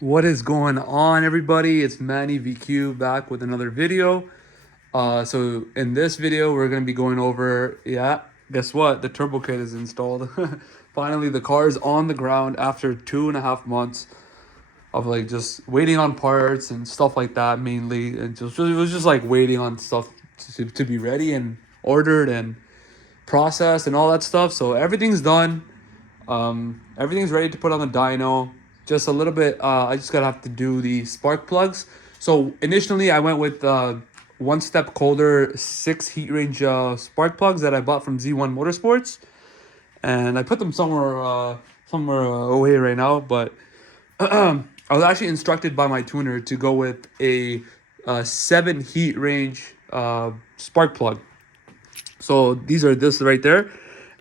What is going on, everybody? It's Manny VQ back with another video. So in this video, we're going to be going over, guess what? The turbo kit is installed. Finally, the car is on the ground after 2.5 months of like just waiting on parts and stuff like that mainly. And it was just like waiting on stuff to be ready and ordered and processed and all that stuff. So everything's done. Everything's ready to put on the dyno. Just a little bit, I just gotta have to do the spark plugs. So initially I went with One Step Colder 6 heat range spark plugs that I bought from Z1 Motorsports. And I put them somewhere away right now, but I was actually instructed by my tuner to go with a 7 heat range spark plug. So these are this right there,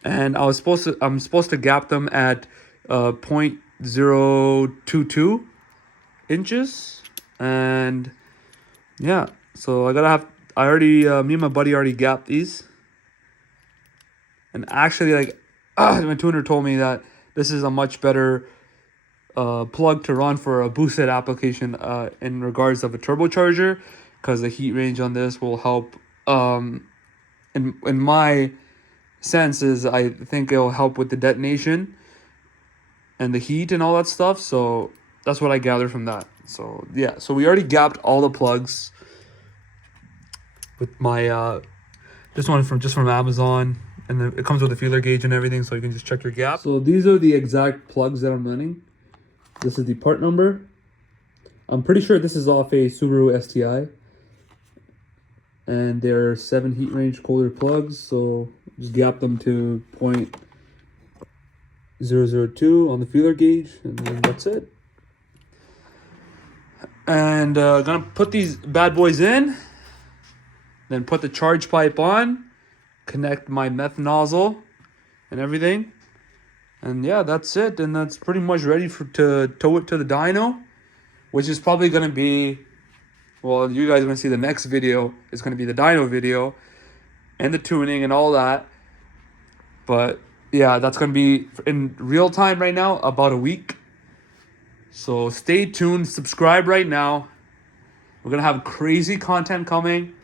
and I'm supposed to gap them at 0.022 inches, and yeah. So I already me and my buddy already gapped these, and actually my tuner told me that this is a much better plug to run for a boosted application in regards of a turbocharger, because the heat range on this will help. In my senses, I think it'll help with the detonation and the heat and all that stuff. So that's what I gathered from that. So yeah, so we already gapped all the plugs with my this one from Amazon, and then it comes with a feeler gauge and everything, so you can just check your gap. So these are the exact plugs that I'm running. This is the part number. I'm pretty sure this is off a Subaru STI. And they're 7 heat range colder plugs, so just gap them to 0.002 on the feeler gauge, and then that's it. And gonna put these bad boys in, then put the charge pipe on, connect my meth nozzle and everything, and yeah, that's it. And that's pretty much ready to tow it to the dyno, which is probably gonna be, well, you guys are going to see the next video. It's going to be the dyno video and the tuning and all that. But yeah, that's going to be in real time right now, about a week. So stay tuned. Subscribe right now. We're going to have crazy content coming.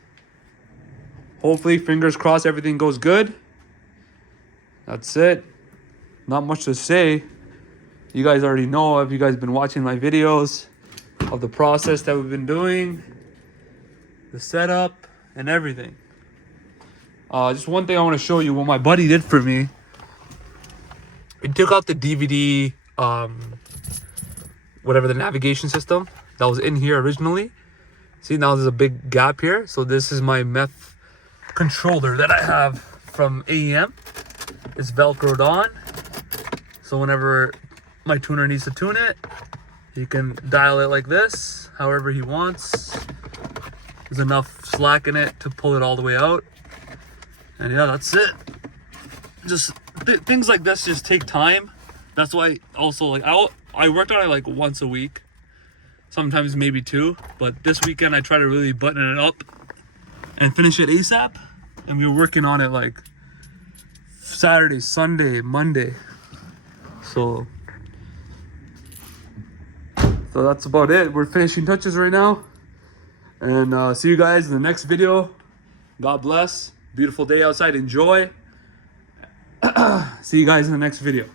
Hopefully, fingers crossed, everything goes good. That's it. Not much to say. You guys already know, if you guys been watching my videos, of the process that we've been doing, the setup and everything. Just one thing I want to show you, what my buddy did for me. He took out the DVD, whatever, the navigation system that was in here originally. See, now there's a big gap here. So this is my meth controller that I have from AEM. It's velcroed on, so whenever my tuner needs to tune it, he can dial it like this, however he wants. There's enough slack in it to pull it all the way out. And yeah, that's it. Just things like this just take time. That's why also, like, I worked on it like once a week, sometimes maybe 2. But this weekend I try to really button it up and finish it ASAP. And we were working on it like Saturday, Sunday, Monday. So that's about it. We're finishing touches right now. And see you guys in the next video. God bless. Beautiful day outside. Enjoy. See you guys in the next video.